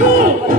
Go!